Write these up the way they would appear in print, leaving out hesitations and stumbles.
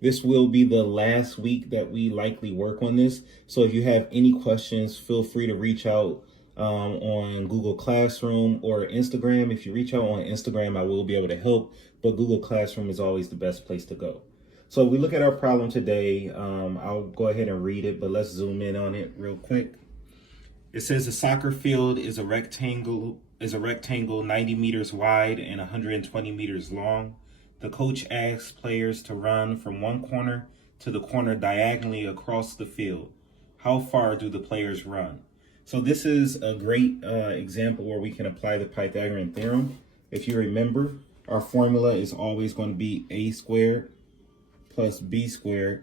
This will be the last week that we likely work on this. So if you have any questions, feel free to reach out on Google Classroom or Instagram. If you reach out on Instagram, I will be able to help, but Google Classroom is always the best place to go. So if we look at our problem today, I'll go ahead and read it, but let's zoom in on it real quick. It says a soccer field is a rectangle 90 meters wide and 120 meters long. The coach asks players to run from one corner to the corner diagonally across the field. How far do the players run? So this is a great example where we can apply the Pythagorean theorem. If you remember, our formula is always going to be a squared plus b squared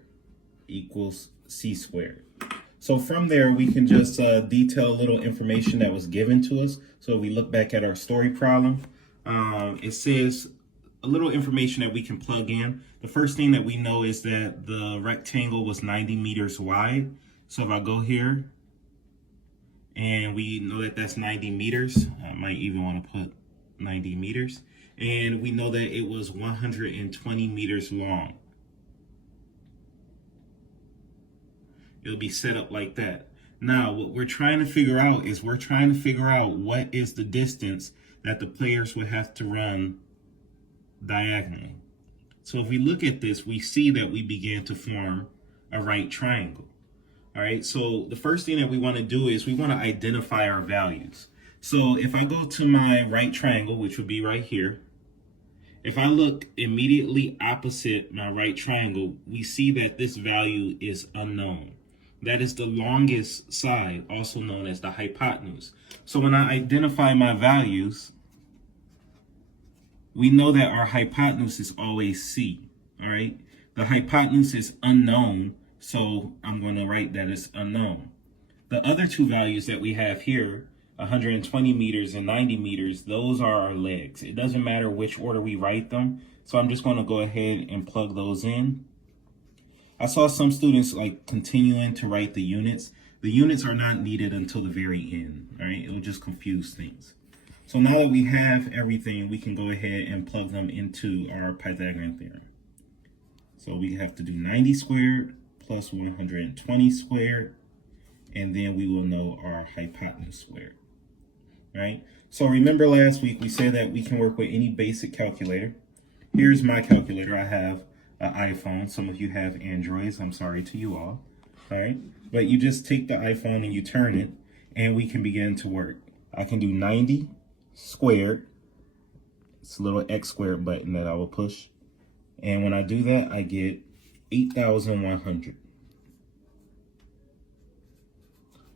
equals c squared. So from there, we can just detail a little information that was given to us. So if we look back at our story problem, it says a little information that we can plug in. The first thing that we know is that the rectangle was 90 meters wide. So if I go here, and we know that that's 90 meters, I might even want to put 90 meters. And we know that it was 120 meters long. It'll be set up like that. Now, what we're trying to figure out is what is the distance that the players would have to run diagonally. So if we look at this, we see that we began to form a right triangle. All right, so the first thing that we want to do is we want to identify our values. So if I go to my right triangle, which would be right here, if I look immediately opposite my right triangle, we see that this value is unknown. That is the longest side, also known as the hypotenuse. So when I identify my values, we know that our hypotenuse is always C, all right? The hypotenuse is unknown, so I'm going to write that it's unknown. The other two values that we have here, 120 meters and 90 meters, those are our legs. It doesn't matter which order we write them, so I'm just going to go ahead and plug those in. I saw some students like continuing to write the units. The units are not needed until the very end, all right? It'll just confuse things. So now that we have everything, we can go ahead and plug them into our Pythagorean theorem. So we have to do 90 squared plus 120 squared, and then we will know our hypotenuse squared, right? So remember last week we said that we can work with any basic calculator. Here's my calculator. I have an iPhone. Some of you have Androids. I'm sorry to you all right? But you just take the iPhone and you turn it, and we can begin to work. I can do 90 squared. It's a little X squared button that I will push. And when I do that, I get 8,100.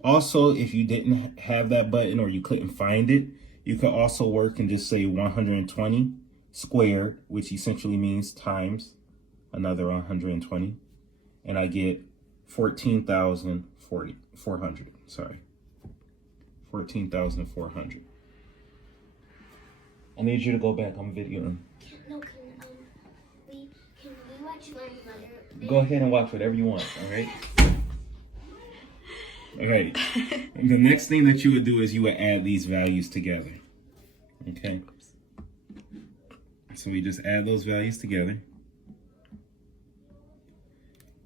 Also, if you didn't have that button or you couldn't find it, you could also work and just say 120 squared, which essentially means times another 120. And I get 14,400. Sorry. 14,400. I need you to go back. I'm videoing. Can we watch my mother? Go ahead and watch whatever you want, all right? All right. The next thing that you would do is you would add these values together. Okay? So we just add those values together.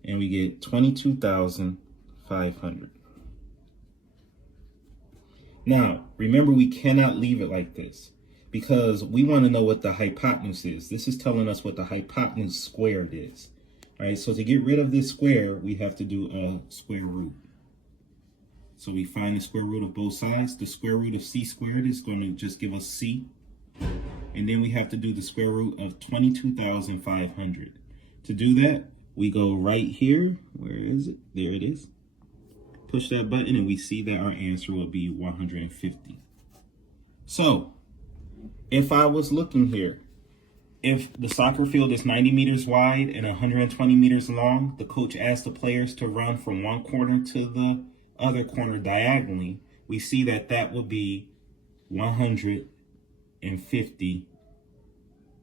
And we get 22,500. Now, remember, we cannot leave it like this because we want to know what the hypotenuse is. This is telling us what the hypotenuse squared is. All right, so to get rid of this square, we have to do a square root. So we find the square root of both sides. The square root of c squared is going to just give us c. And then we have to do the square root of 22,500. To do that, we go right here. Where is it? There it is. Push that button and we see that our answer will be 150. So if I was looking here, if the soccer field is 90 meters wide and 120 meters long, the coach asked the players to run from one corner to the other corner diagonally, we see that that would be 150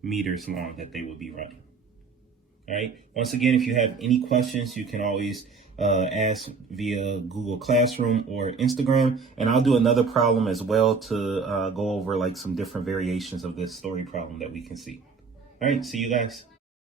meters long that they would be running. All right. Once again, if you have any questions, you can always ask via Google Classroom or Instagram. And I'll do another problem as well to go over like some different variations of this story problem that we can see. All right. See you guys.